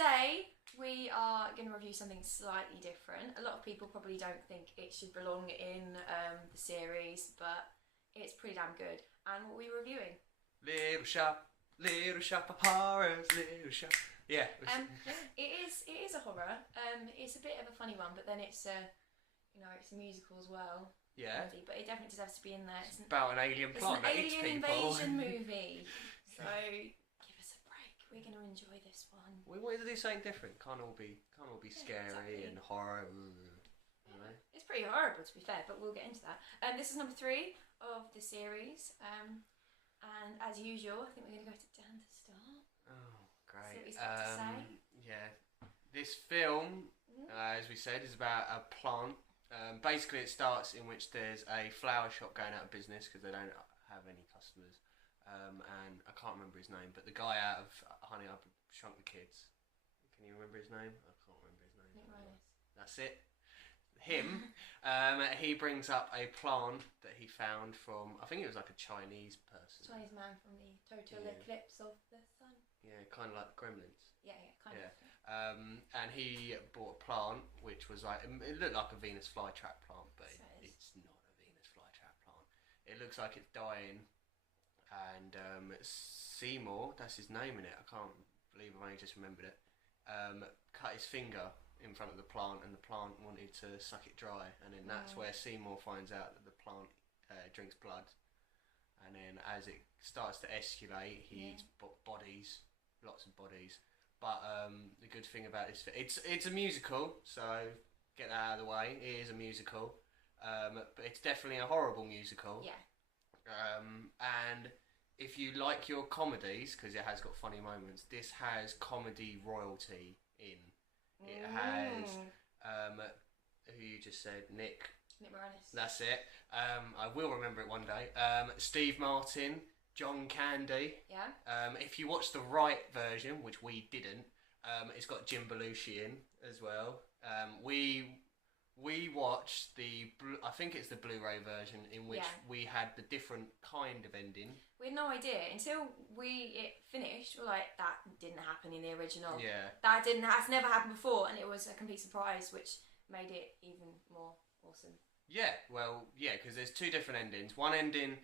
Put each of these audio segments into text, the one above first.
today we are going to review something slightly different. A lot of people probably don't think it should belong in the series, but it's pretty damn good. And what are we reviewing? Little shop of horrors, little shop. Yeah. It is a horror. It's a bit of a funny one, but then it's it's a musical as well. Yeah. Comedy, but it definitely deserves to be in there. It's about an alien plant that eats alien people. invasion movie. So give us a break. We're going to enjoy this one. We wanted to do something different. Can't all be scary exactly. and horror. It's pretty horrible, to be fair, but we'll get into that. This is number 3 of the series. And as usual, I think we're going to go to Dan to start. Oh, great. See what he's got to say. Yeah. This film, as we said, is about a plant. Basically, it starts in which there's a flower shop going out of business because they don't have any customers. And I can't remember his name, but the guy out of Honey, I Shrunk the Kids. Can you remember his name? I can't remember his name. That's it. Him. He brings up a plant that he found from, I think it was like a Chinese person. Chinese man from the total eclipse of the sun. Yeah, kind of like Gremlins. Yeah, kind of. And he bought a plant which was like, it looked like a Venus flytrap plant, but it's not a Venus flytrap plant. It looks like it's dying, and Seymour, that's his name in it, I can't believe I've only just remembered it, cut his finger in front of the plant, and the plant wanted to suck it dry, and then that's where Seymour finds out that the plant drinks blood, and then as it starts to escalate, he eats bodies, lots of bodies. But the good thing about this, it's a musical, so get that out of the way. It is a musical, but it's definitely a horrible musical. Yeah. And if you like your comedies, because it has got funny moments, this has comedy royalty in. It has who you just said, Nick Moranis. That's it. I will remember it one day. Steve Martin, John Candy. Yeah. If you watch the right version, which we didn't, it's got Jim Belushi in as well. We watched I think it's the Blu-ray version in which we had the different kind of ending. We had no idea until it finished. We're like, that didn't happen in the original. Yeah. That's never happened before, and it was a complete surprise, which made it even more awesome. Yeah, well, yeah, because there's 2 different endings. One ending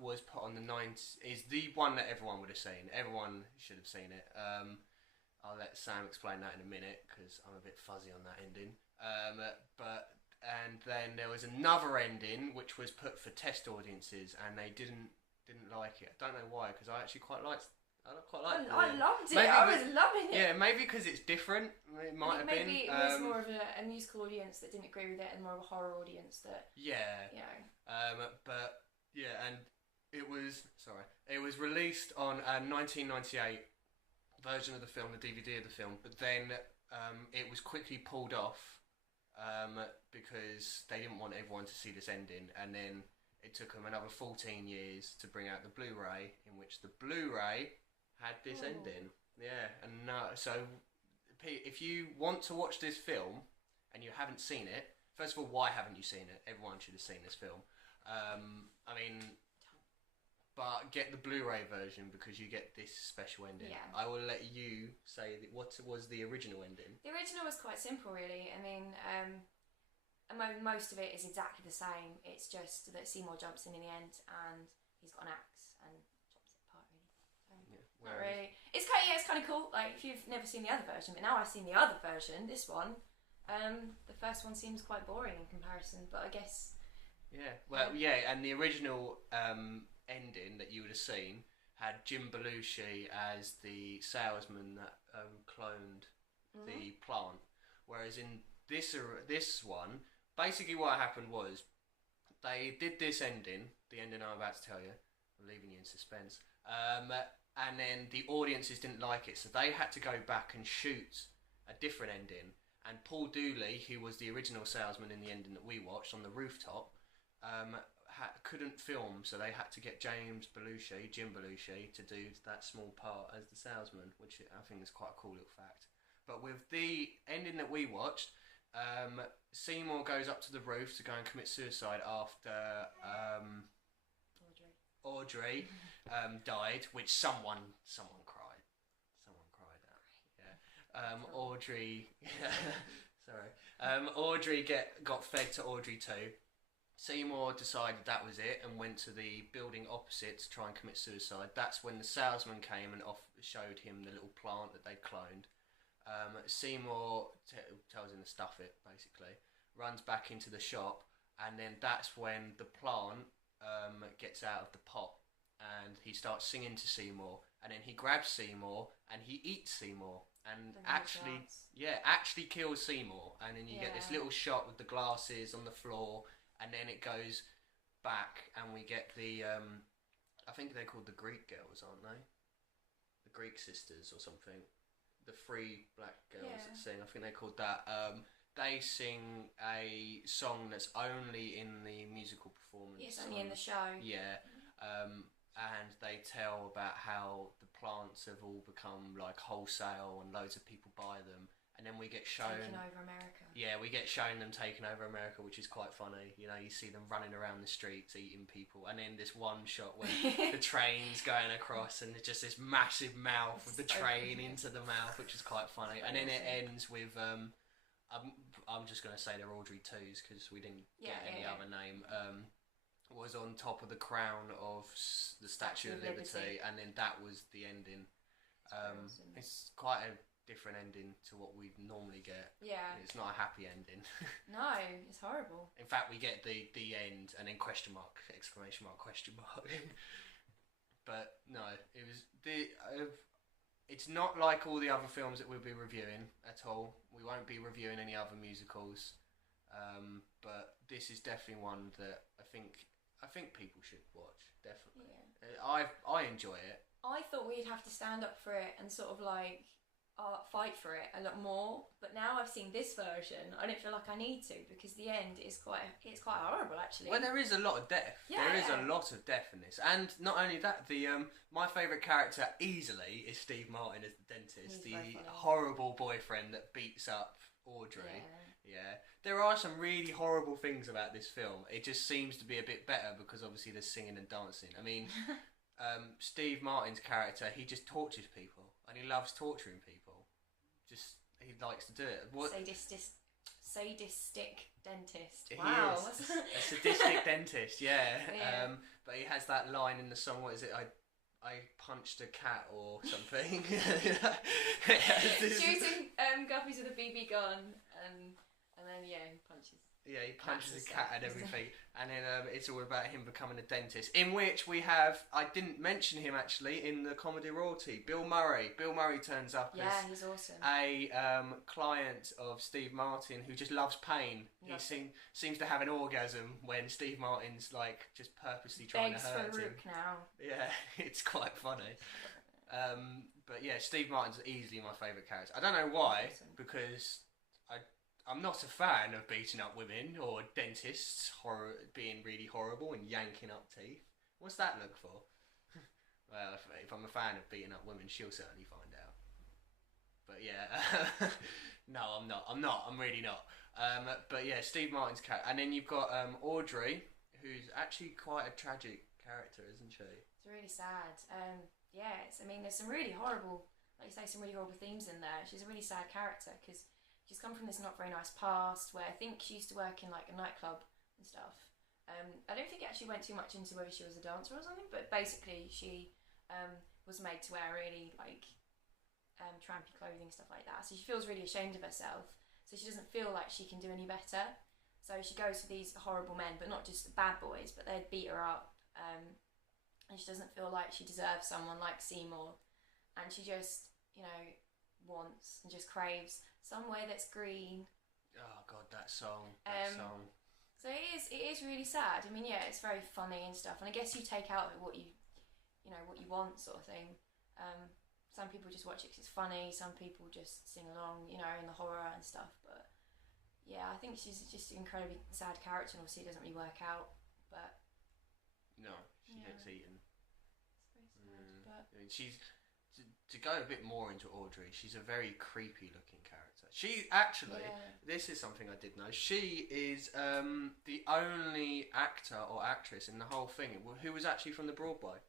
was put on the 9th, is the one that everyone would have seen. Everyone should have seen it. I'll let Sam explain that in a minute because I'm a bit fuzzy on that ending. And then there was another ending which was put for test audiences, and they didn't like it. I don't know why, because I actually quite liked. I loved it. I was loving it. Yeah, maybe because it's different. It might have been. Maybe it was more of a musical audience that didn't agree with it, and more of a horror audience that. Yeah. You know. But yeah, and it was released on a 1998 version of the film, the DVD of the film. But then it was quickly pulled off because they didn't want everyone to see this ending, and then it took them another 14 years to bring out the Blu-ray, in which the Blu-ray had this ending. Yeah, and so if you want to watch this film and you haven't seen it, first of all, why haven't you seen it? Everyone should have seen this film. But get the Blu-ray version because you get this special ending. Yeah. I will let you say what was the original ending. The original was quite simple, really. I mean, most of it is exactly the same. It's just that Seymour jumps in the end, and he's got an axe and chops it apart. Really, so not really. It's kind of cool. Like if you've never seen the other version, but now I've seen the other version. This one, the first one seems quite boring in comparison. But I guess. Yeah. Well, yeah, and the original ending that you would have seen had Jim Belushi as the salesman that cloned the plant, whereas in this one, basically what happened was they did this ending, the ending I'm about to tell you, I'm leaving you in suspense, and then the audiences didn't like it, so they had to go back and shoot a different ending, and Paul Dooley, who was the original salesman in the ending that we watched on the rooftop, couldn't film, so they had to get Jim Belushi to do that small part as the salesman, which I think is quite a cool little fact. But with the ending that we watched, Seymour goes up to the roof to go and commit suicide after Audrey died, which someone cried. Someone cried at. Yeah. Audrey. Sorry. Audrey got fed to Audrey too. Seymour decided that was it and went to the building opposite to try and commit suicide. That's when the salesman came and showed him the little plant that they'd cloned. Seymour tells him to stuff it, basically. Runs back into the shop, and then that's when the plant gets out of the pot, and he starts singing to Seymour, and then he grabs Seymour and he eats Seymour, and actually kills Seymour, and then you get this little shot with the glasses on the floor, and then it goes back, and we get the I think they're called the Greek girls, aren't they? The Greek sisters or something. The three black girls that sing, I think they're called that. They sing a song that's only in the musical performance. Yes, only in the show. Yeah, and they tell about how the plants have all become like wholesale and loads of people buy them. And then we get shown taking over America. Yeah, we get shown them taking over America, which is quite funny. You know, you see them running around the streets eating people, and then this one shot where the train's going across, and it's just this massive mouth with the train into the mouth, which is quite funny. And then it ends with I'm just going to say they're Audrey twos because we didn't get any other name. Was on top of the crown of the Statue of Liberty, and then that was the ending. It's quite a different ending to what we normally get. Yeah. It's not a happy ending. No, it's horrible. In fact, we get the end and then question mark, exclamation mark, question mark. But no, it was it's not like all the other films that we'll be reviewing at all. We won't be reviewing any other musicals. But this is definitely one that I think people should watch, definitely. Yeah. I enjoy it. I thought we'd have to stand up for it and sort of like fight for it a lot more, but now I've seen this version, I don't feel like I need to, because the end is quite horrible, actually. Well, there is a lot of death. There is a lot of death in this, and not only that, the my favourite character easily is Steve Martin as the dentist, the horrible boyfriend that beats up Audrey. Yeah, there are some really horrible things about this film. It just seems to be a bit better because obviously there's singing and dancing. I mean, Steve Martin's character, he just tortures people, and he loves torturing people. He likes to do it. What? Sadistic dentist. Wow. He is. A sadistic dentist, yeah. But he has that line in the song, what is it? I punched a cat or something. Shooting guppies with a BB gun, and then he punches. Yeah, he punches a cat and everything, and then it's all about him becoming a dentist. In which we have, I didn't mention him actually in the comedy royalty, Bill Murray. Bill Murray turns up as he's awesome. A client of Steve Martin who just loves pain. He seems to have an orgasm when Steve Martin's like just purposely trying to hurt him. Now. Yeah, it's quite funny. But yeah, Steve Martin's easily my favourite character. I don't know why, because I'm not a fan of beating up women or dentists being really horrible and yanking up teeth. What's that look for? Well, if I'm a fan of beating up women, she'll certainly find out. But yeah, no, I'm not. I'm really not. But yeah, Steve Martin's character. And then you've got Audrey, who's actually quite a tragic character, isn't she? It's really sad. There's some really horrible, like you say, some really horrible themes in there. She's a really sad character because she's come from this not very nice past where I think she used to work in like a nightclub and stuff. I don't think it actually went too much into whether she was a dancer or something, but basically she was made to wear really like trampy clothing, stuff like that. So she feels really ashamed of herself. So she doesn't feel like she can do any better. So she goes for these horrible men, but not just bad boys, but they'd beat her up. And she doesn't feel like she deserves someone like Seymour. And she just, wants and just craves somewhere that's green. Oh God, that song. So it is really sad. I mean, yeah, it's very funny and stuff, and I guess you take out of it what you want, sort of thing. Some people just watch it because it's funny. Some people just sing along, in the horror and stuff. But yeah, I think she's just an incredibly sad character, and obviously it doesn't really work out. But no, she gets eaten. It's very sad, but I mean, she's. To go a bit more into Audrey, she's a very creepy looking character. She actually, this is something I did know, she is the only actor or actress in the whole thing who was actually from the Broadway.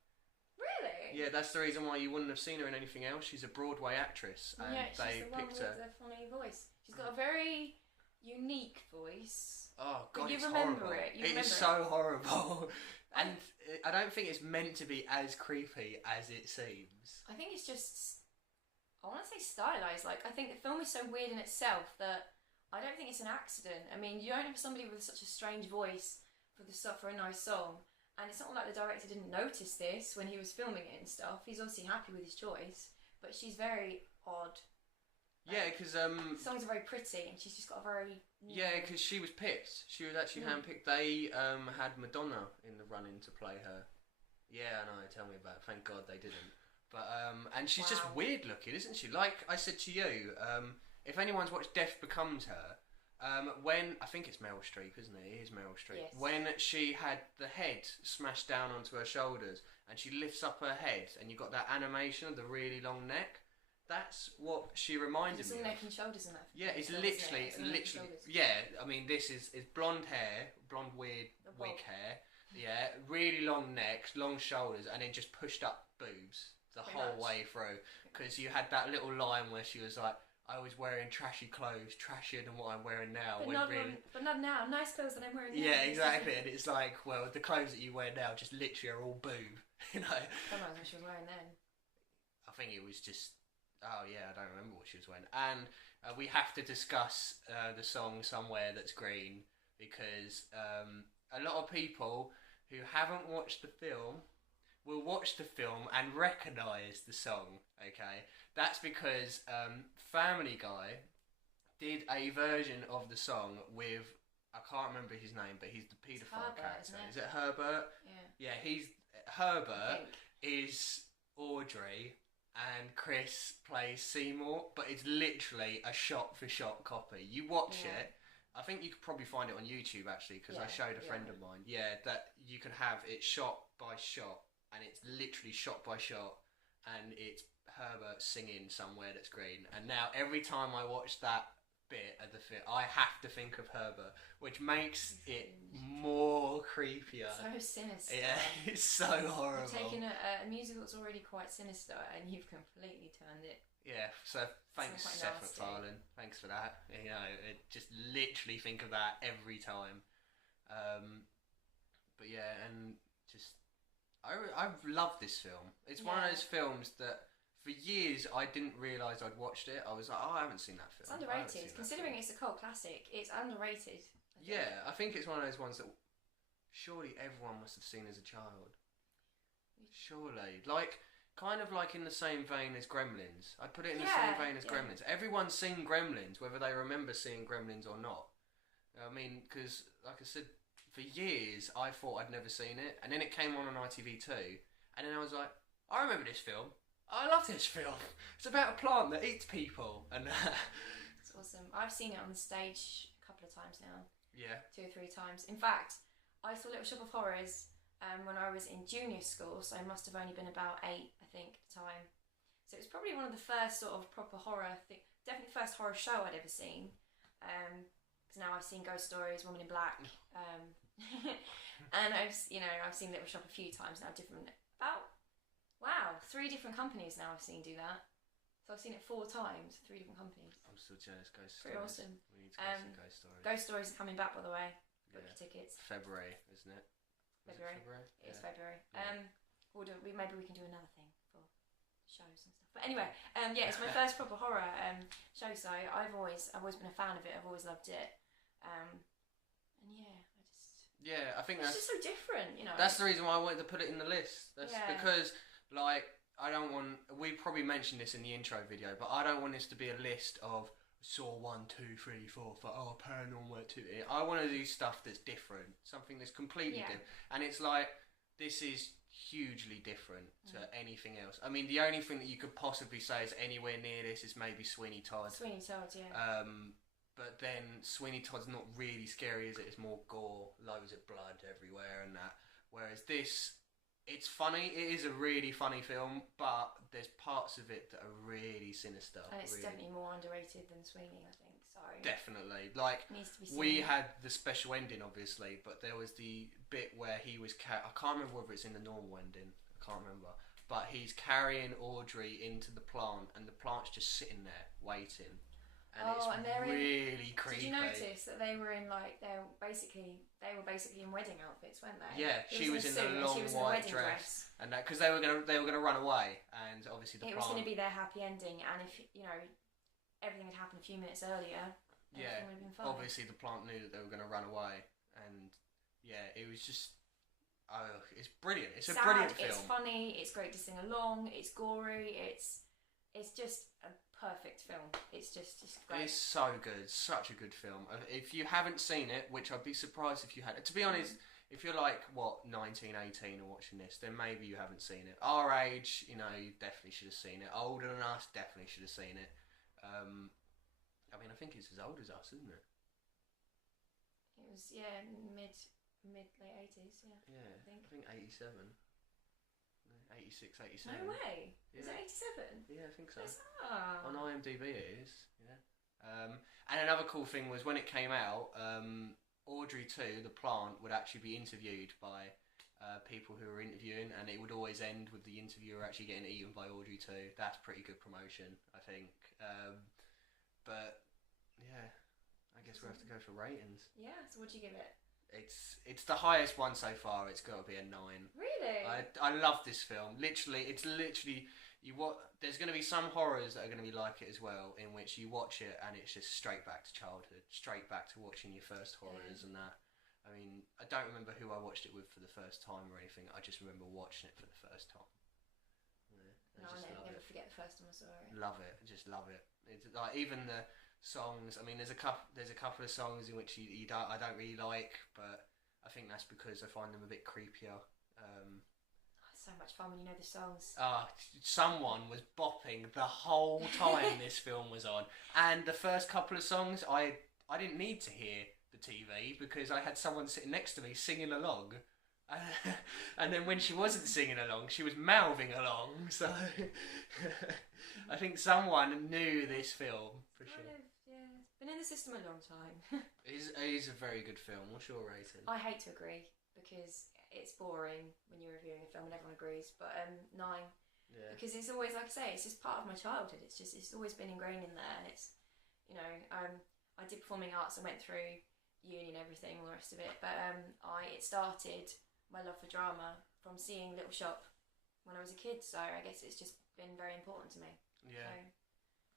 Really? Yeah, that's the reason why you wouldn't have seen her in anything else. She's a Broadway actress, and yeah, she's they the one picked with her. the funny voice. She's got a very unique voice. Oh God, you it's remember horrible. it. You It remember is it. so horrible, and I don't think it's meant to be as creepy as it seems. I think it's just, I want to say stylized. Like, I think the film is so weird in itself that I don't think it's an accident. I mean, you don't have somebody with such a strange voice for a nice song, and it's not like the director didn't notice this when he was filming it and stuff. He's obviously happy with his choice, but she's very odd. Yeah, because The songs are very pretty, and she's just got a very... yeah, because she was picked. She was actually handpicked. They had Madonna in the running to play her. Yeah, I know. Tell me about it. Thank God they didn't. But and she's just weird looking, isn't she? Like I said to you, if anyone's watched Death Becomes Her, when I think it's Meryl Streep, isn't it? It is Meryl Streep. Yes. When she had the head smashed down onto her shoulders, and she lifts up her head, and you got that animation of the really long neck. That's what she reminded me of. It's all neck and shoulders in that. Yeah, it's film, literally, isn't it? It's all neck and shoulders. yeah. I mean, this is blonde hair, blonde weird wig hair. Yeah, really long neck, long shoulders, and then just pushed up boobs the whole way through. Because you had that little line where she was like, "I was wearing trashy clothes, trashier than what I'm wearing now." But not now. Nice clothes that I'm wearing now. Yeah, exactly. And it's like, well, the clothes that you wear now just literally are all boob. You know. I don't know what she was wearing then. I think it was just. Oh yeah, I don't remember what she was wearing. And we have to discuss the song "Somewhere That's Green" because a lot of people who haven't watched the film will watch the film and recognise the song. Okay, that's because Family Guy did a version of the song with, I can't remember his name, but he's the paedophile character. Is it Herbert? Yeah. Yeah, Herbert is Audrey. And Chris plays Seymour, but it's literally a shot-for-shot copy. You watch it. I think you could probably find it on YouTube actually, because I showed a friend of mine. Yeah, that you can have it shot by shot, and it's literally shot by shot, and it's Herbert singing "Somewhere That's Green." And now every time I watch that bit of the film, I have to think of Herbert, which makes it more creepier. So sinister. Yeah, it's so horrible. You're taking a musical that's already quite sinister, and you've completely turned it. Yeah, so thanks Seth MacFarlane. Thanks for that. You know, just literally think of that every time. But yeah, and just I love this film. It's one of those films that for years I didn't realise I'd watched it. I was like, oh, I haven't seen that film. It's underrated. Considering it's a cult classic, it's underrated. I think it's one of those ones that surely everyone must have seen as a child. Surely. Kind of like in the same vein as Gremlins. I'd put it in the same vein as Gremlins. Everyone's seen Gremlins, whether they remember seeing Gremlins or not. I mean, because, like I said, for years I thought I'd never seen it, and then it came on ITV2, and then I was like, I remember this film. I love this film. It's about a plant that eats people, and it's awesome. I've seen it on stage a couple of times now. Yeah. 2 or 3 times. In fact, I saw Little Shop of Horrors when I was in junior school, so I must have only been about 8, I think, at the time. So it was probably one of the first sort of proper horror, definitely the first horror show I'd ever seen. Because now I've seen Ghost Stories, Woman in Black, and I've seen Little Shop a few times now. Wow, 3 different companies now I've seen do that. So I've seen it 4 times, 3 different companies. I'm still jealous. Ghost Pretty Stories. awesome. We need to go see Ghost Stories. Ghost Stories is coming back, by the way. Book your tickets. February, isn't it? February. It's February. Yeah. Maybe we can do another thing for shows and stuff. But anyway, it's my first proper horror show, so I've always been a fan of it. I've always loved it. I think it's just so different, you know. That's the reason why I wanted to put it in the list. That's because, I don't want. We probably mentioned this in the intro video, but I don't want this to be a list of Saw 1, 2, 3, 4, 5, Paranormal Activity. I want to do stuff that's different, something that's completely different. And it's like, this is hugely different to anything else. I mean, the only thing that you could possibly say is anywhere near this is maybe Sweeney Todd. Sweeney Todd, yeah. But then Sweeney Todd's not really scary, is it? It's more gore, loads of blood everywhere and that. Whereas this, it's funny. It is a really funny film, but there's parts of it that are really sinister. And it's definitely more underrated than Sweeney, I think. So definitely. Needs to be seen. We had the special ending, obviously, but there was the bit where he was I can't remember whether it's in the normal ending. I can't remember. but he's carrying Audrey into the plant, and the plant's just sitting there waiting. And it's really creepy. Did you notice that they were in they were basically in wedding outfits, weren't they? Yeah, she was in a long white dress, and that because they were gonna run away, and obviously it was gonna be their happy ending. And if everything had happened a few minutes earlier, yeah, would have been fine. Obviously the plant knew that they were gonna run away, and yeah, it was just it's brilliant. It's sad, a brilliant film. It's funny. It's great to sing along. It's gory. It's just a perfect film. It's great. It's so good. Such a good film. If you haven't seen it, which I'd be surprised if you had. To be honest, if you're 19, 18 and watching this, then maybe you haven't seen it. Our age, you definitely should have seen it. Older than us, definitely should have seen it. I think it's as old as us, isn't it? It was, mid late 80s, Yeah, I think 87. 86, 87. No way. Yeah. Is it 87? Yeah, I think so. Bizarre. On IMDb it is. Yeah. And another cool thing was when it came out, Audrey 2, the plant, would actually be interviewed by people who were interviewing, and it would always end with the interviewer actually getting eaten by Audrey 2. That's pretty good promotion, I think. But yeah, I guess we have to go for ratings. Yeah. So what do you give it? It's the highest one so far. It's got to be a 9. Really? I love this film. It's literally there's going to be some horrors that are going to be like it as well, in which you watch it and it's just straight back to childhood, straight back to watching your first horrors and that. I mean, I don't remember who I watched it with for the first time or anything. I just remember watching it for the first time. Yeah, I'll never forget the first time I saw it. Love it. Just love it. It's like even the songs. I mean, there's a couple of songs in which I don't really like, but I think that's because I find them a bit creepier. It's so much fun when you know the songs. Someone was bopping the whole time this film was on, and the first couple of songs I didn't need to hear the TV because I had someone sitting next to me singing along. And then when she wasn't singing along, she was mouthing along. So I think someone knew this film for sure. Yeah, it's been in the system a long time. It is a very good film. What's your rating? I hate to agree because it's boring when you're reviewing a film and everyone agrees. But 9. Yeah. Because it's always, like I say, it's just part of my childhood. It's always been ingrained in there, and it's I did performing arts. I went through uni and everything, all the rest of it. But it started my love for drama from seeing Little Shop when I was a kid, so I guess it's just been very important to me. Yeah. So,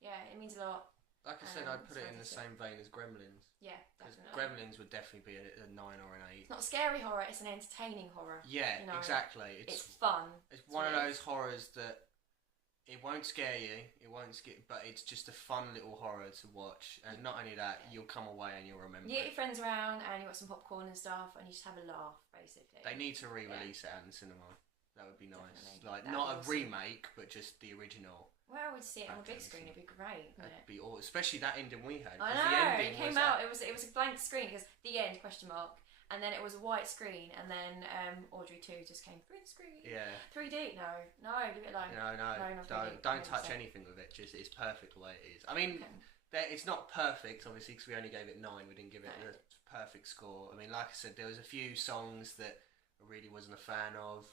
yeah, it means a lot. Like I said, I'd put it in the same vein as Gremlins. Yeah, definitely. Gremlins would definitely be a 9 or an 8. It's not a scary horror, it's an entertaining horror. Yeah, exactly. It's fun. It's one of those horrors that it won't scare you, but it's just a fun little horror to watch. And not only that, you'll come away and you'll remember You get your friends around and you got some popcorn and stuff and you just have a laugh, basically. They need to re-release it out in the cinema. That would be nice. Definitely. Not a remake, but just the original. Well, I would see it on a big screen. It'd be great. That'd be awesome. Especially that ending we had. I know. The ending it came out. It was a blank screen because the end ? And then it was a white screen, and then Audrey 2 just came through the screen. Yeah. 3D. No, leave it alone. No. Don't touch anything with it. Just it's perfect the way it is. I mean, it's not perfect, obviously, because we only gave it 9. We didn't give it a perfect score. I mean, like I said, there was a few songs that I really wasn't a fan of.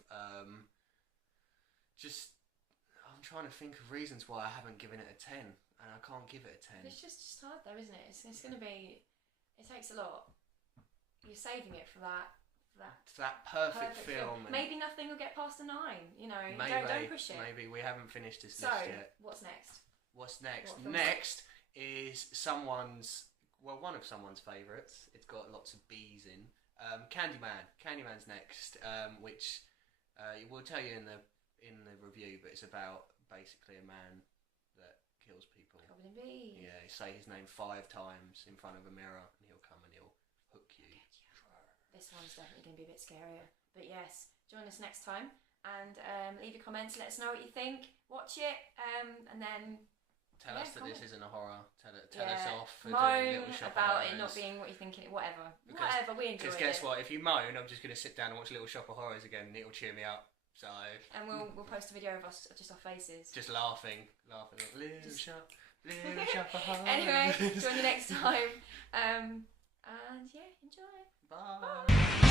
I'm trying to think of reasons why I haven't given it a 10, and I can't give it a 10. It's just hard though, isn't it? It's going to be. It takes a lot. You're saving it for that perfect film. Maybe nothing will get past a 9. Maybe, don't push it. Maybe we haven't finished this list yet. What's next? Next is one of someone's favourites. It's got lots of B's in. Candyman. Candyman's next, which we'll tell you in the review, but it's about basically a man that kills people. Covered in bees. Yeah, say his name 5 times in front of a mirror, and he'll come and he'll hook you. This one's definitely going to be a bit scarier. But yes, join us next time and leave your comments. Let us know what you think. Watch it, and then tell us that this isn't a horror. Tell us off. Moan about it not being what you're thinking. Whatever. We enjoy it. Because guess what? If you moan, I'm just going to sit down and watch Little Shop of Horrors again, and it'll cheer me up. So. And we'll post a video of us, just our faces. Just laughing. Little Shop of Horrors. Anyway, join you next time. And yeah, enjoy. Bye. Bye.